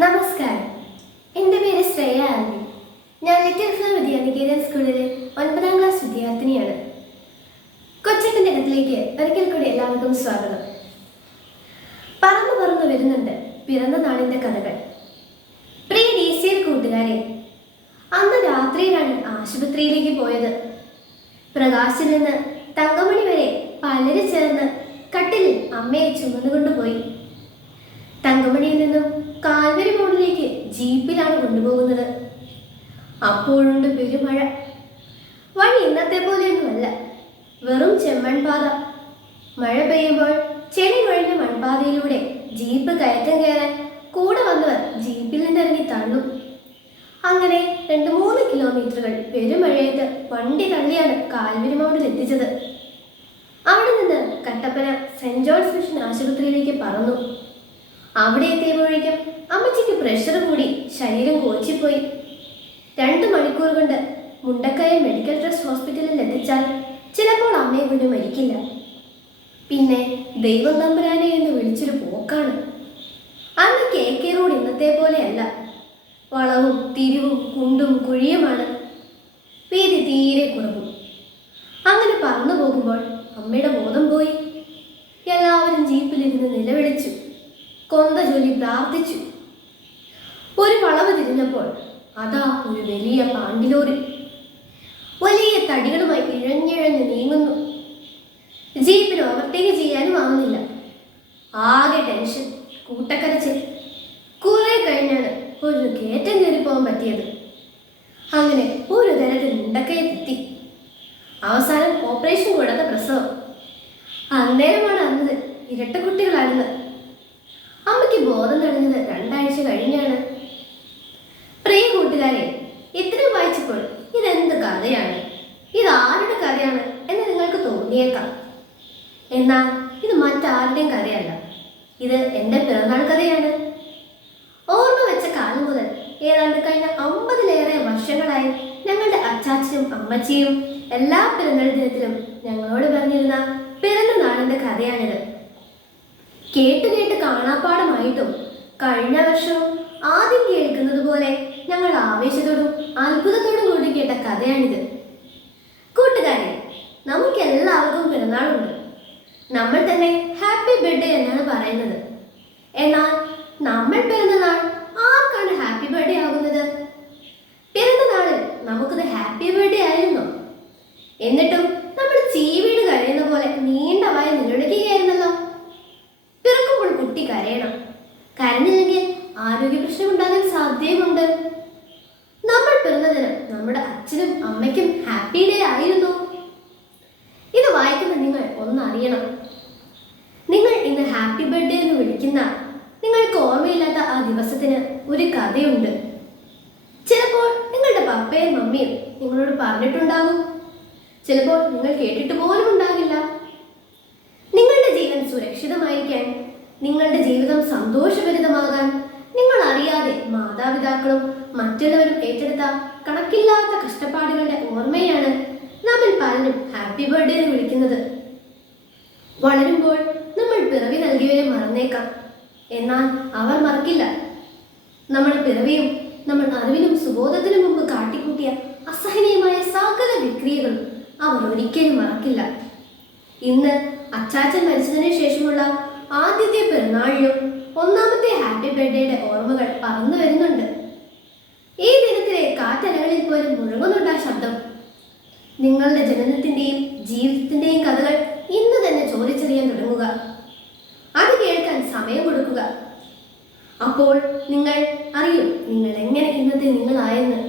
നമസ്കാരം. എൻ്റെ പേര് ശ്രേയ ആൽവി. ഞാൻ ലിറ്റിൽ ഫ്ലവർ വിദ്യാനികേതൻ സ്കൂളിലെ 9ാം ക്ലാസ് വിദ്യാർത്ഥിനിയാണ്. കൊച്ചക്കൻ്റെ ഇടത്തിലേക്ക് ഒരിക്കൽ കൂടി എല്ലാവർക്കും സ്വാഗതം. പറന്നു പറന്നു വരുന്നുണ്ട് പിറന്ന നാളിൻ്റെ കഥകൾ. പ്രിയ DCL കൂട്ടുകാരെ, അന്ന് രാത്രിയിലാണ് ആശുപത്രിയിലേക്ക് പോയത്. പ്രകാശിൽ നിന്ന് തങ്കമണി വരെ പലരും ചേർന്ന് കട്ടിലിൽ അമ്മയെ ചുമന്നുകൊണ്ടുപോയി. തങ്കമണിയിൽ നിന്നും കാൽവരി മോഡിലേക്ക് ജീപ്പിലാണ് കൊണ്ടുപോകുന്നത്. അപ്പോഴുണ്ട് പെരുമഴ. വഴി ഇന്നത്തെ പോലെയൊന്നുമല്ല, വെറും ചെമ്മൺപാത. മഴ പെയ്യുമ്പോൾ ചെളി കുഴഞ്ഞ മൺപാതയിലൂടെ ജീപ്പ് കയറ്റം കയറാൻ കൂടെ വന്നവർ ജീപ്പിൽ നിന്നിറങ്ങി തള്ളും. അങ്ങനെ 2-3 കിലോമീറ്ററുകൾ പെരുമഴയത്ത് വണ്ടി തള്ളിയാണ് കാൽവരി മോഡിൽ എത്തിച്ചത്. അവിടെ നിന്ന് കട്ടപ്പന സെന്റ് ജോൺസ് മിഷൻ ആശുപത്രിയിലേക്ക് പറന്നു. അവിടെ എത്തിയപ്പോഴേക്കും അമ്മച്ചിക്ക് പ്രഷർ കൂടി ശരീരം കോച്ചിപ്പോയി. 2 മണിക്കൂർ കൊണ്ട് മുണ്ടക്കയം മെഡിക്കൽ ട്രസ്റ്റ് ഹോസ്പിറ്റലിൽ എത്തിച്ചാൽ ചിലപ്പോൾ അമ്മയെ കൊണ്ട് മരിക്കില്ല. പിന്നെ ദൈവം തമ്പുരാനെ എന്ന് വിളിച്ചൊരു പോക്കാണ്. അന്ന് KK റോഡ് ഇന്നത്തെ പോലെയല്ല. വളവും തിരിവും കുണ്ടും കുഴിയുമാണ്. വീതി തീരെ കുറവും. അങ്ങനെ പറന്നു പോകുമ്പോൾ അമ്മയുടെ ബോധം പോയി. എല്ലാവരും ജീപ്പിലിരുന്ന് നിലവിളിച്ചു, കൊന്ത ചൊല്ലി പ്രാർത്ഥിച്ചു. ഒരു വളവ് തിരിഞ്ഞപ്പോൾ അതാ ഒരു വലിയ പാണ്ടിലോറി വലിയ തടികളുമായി ഇഴഞ്ഞിഴഞ്ഞ് നീങ്ങുന്നു. ജീപ്പിന് ഓവർടേക്ക് ചെയ്യാനും ആവുന്നില്ല. ആകെ ടെൻഷൻ, കൂട്ടക്കരച്ചിൽ. കുറെ കഴിഞ്ഞാണ് ഒരു കയറ്റം കയറി പോകാൻ പറ്റിയത്. അങ്ങനെ ഒരു തരത്തിൽ മുണ്ടക്കയെത്തി. അവസാനം ഓപ്പറേഷൻ കൂടാതെ പ്രസവം. അന്നേരമാണ് അറിഞ്ഞത് ഇരട്ടക്കുട്ടികളാണെന്ന്. അമ്മയ്ക്ക് ബോധം തെളിഞ്ഞത് 2 ആഴ്ച കഴിഞ്ഞാണ്. പ്രിയ കൂട്ടുകാരെ, ഇത്രയും വായിച്ചപ്പോൾ ഇതെന്ത് കഥയാണ്, ഇതാരുടെ കഥയാണ് എന്ന് നിങ്ങൾക്ക് തോന്നിയേക്കാം. എന്നാൽ ഇത് മറ്റാരുടെയും കഥയല്ല. ഇത് എൻ്റെ പിറന്നാൾ കഥയാണ്. ഓർമ്മ വെച്ച കാലം മുതൽ ഏതാണ്ട് കഴിഞ്ഞ 50-ലേറെ വർഷങ്ങളായി ഞങ്ങളുടെ അച്ചാച്ചനും അമ്മച്ചിയും എല്ലാ പിറന്നാൾ ദിനത്തിലും ഞങ്ങളോട് പറഞ്ഞിരുന്ന പിറന്ന നാളിൻ്റെ കഥയാണിത്. കേട്ട് കാണാപ്പാടമായിട്ടും കഴിഞ്ഞ വർഷവും ആദ്യം കേൾക്കുന്നത് പോലെ ഞങ്ങൾ ആവേശത്തോടും അത്ഭുതത്തോടും കൂടി കേട്ട കഥയാണിത്. കൂട്ടുകാരെ, നമുക്ക് എല്ലാവർക്കും പിറന്നാളുണ്ട്. നമ്മൾ തന്നെ ഹാപ്പി ബർത്ത്ഡേ എന്നാണ് പറയുന്നത്. എന്നാൽ നമ്മൾ പിറന്ന നാൾ ആർക്കാണ് ഹാപ്പി ബർത്ത്ഡേ ആകുന്നത്? പിറന്ന നാളിൽ നമുക്കത് ഹാപ്പി ബർത്ത്ഡേ ആയിരുന്നോ? എന്നിട്ടും നമ്മൾ ചീവീട് കഴിയുന്ന പോലെ നീണ്ട വായ നിലവിളിക്കുകയായിരുന്നല്ലോ. പിറക്കുമ്പോൾ കുട്ടി കരയണം. കരഞ്ഞില്ലെങ്കിൽ ആരോഗ്യ പ്രശ്നം ഉണ്ടാകാൻ സാധ്യതയുമുണ്ട്. നമ്മൾ പിറന്നതിന് നമ്മുടെ അച്ഛനും അമ്മയ്ക്കും ഹാപ്പി ഡേ ആയിരുന്നു. ഇത് വായിക്കുന്ന നിങ്ങൾ ഒന്നറിയണം. നിങ്ങൾ ഇന്ന് ഹാപ്പി ബർത്ത്ഡേ എന്ന് വിളിക്കുന്ന നിങ്ങൾക്ക് ഓർമ്മയില്ലാത്ത ആ ദിവസത്തിന് ഒരു കഥയുണ്ട്. ചിലപ്പോൾ നിങ്ങളുടെ പപ്പയും മമ്മിയും നിങ്ങളോട് പറഞ്ഞിട്ടുണ്ടാകും. ചിലപ്പോൾ നിങ്ങൾ കേട്ടിട്ട് പോലും ഉണ്ടാകില്ല. നിങ്ങളുടെ ജീവൻ സുരക്ഷിതമായിരിക്കാൻ, നിങ്ങളുടെ ജീവിതം സന്തോഷഭരിതമാകാൻ നിങ്ങൾ അറിയാതെ മാതാപിതാക്കളും മറ്റുള്ളവരും ഏറ്റെടുത്ത കണക്കില്ലാത്ത കഷ്ടപ്പാടുകളുടെ ഓർമ്മയാണ് നമ്മിൽ പലരും ഹാപ്പി ബർത്ത്ഡേ എന്ന് വിളിക്കുന്നത്. വളരുമ്പോൾ നമ്മൾ പിറവി നൽകിയവരെ മറന്നേക്കാം. എന്നാൽ അവർ മറക്കില്ല. നമ്മൾ പിറവിയും നമ്മൾ അറിവിനും സുബോധത്തിനും മുമ്പ് കാട്ടിക്കൂട്ടിയ അസഹനീയമായ സകല വിക്രിയകളും അവർ ഒരിക്കലും മറക്കില്ല. ഇന്ന് അച്ചാച്ചൻ മരിച്ചതിന് ശേഷമുള്ള ആദ്യത്തെ പിറന്നാളിലും 1ാമത്തെ ഹാപ്പി ബർത്ത്ഡേയുടെ ഓർമ്മകൾ പറന്നു വരുന്നുണ്ട്. ഈ ദിനത്തിലെ കാറ്റലകളിൽ പോലും മുഴങ്ങുന്നുണ്ട് ആ ശബ്ദം. നിങ്ങളുടെ ജനനത്തിൻ്റെയും ജീവിതത്തിൻ്റെയും കഥകൾ ഇന്ന് തന്നെ ചോദിച്ചറിയാൻ തുടങ്ങുക. അത് കേൾക്കാൻ സമയം കൊടുക്കുക. അപ്പോൾ നിങ്ങൾ അറിയും നിങ്ങൾ എങ്ങനെ ഇന്നത്തെ നിങ്ങളായെന്ന്.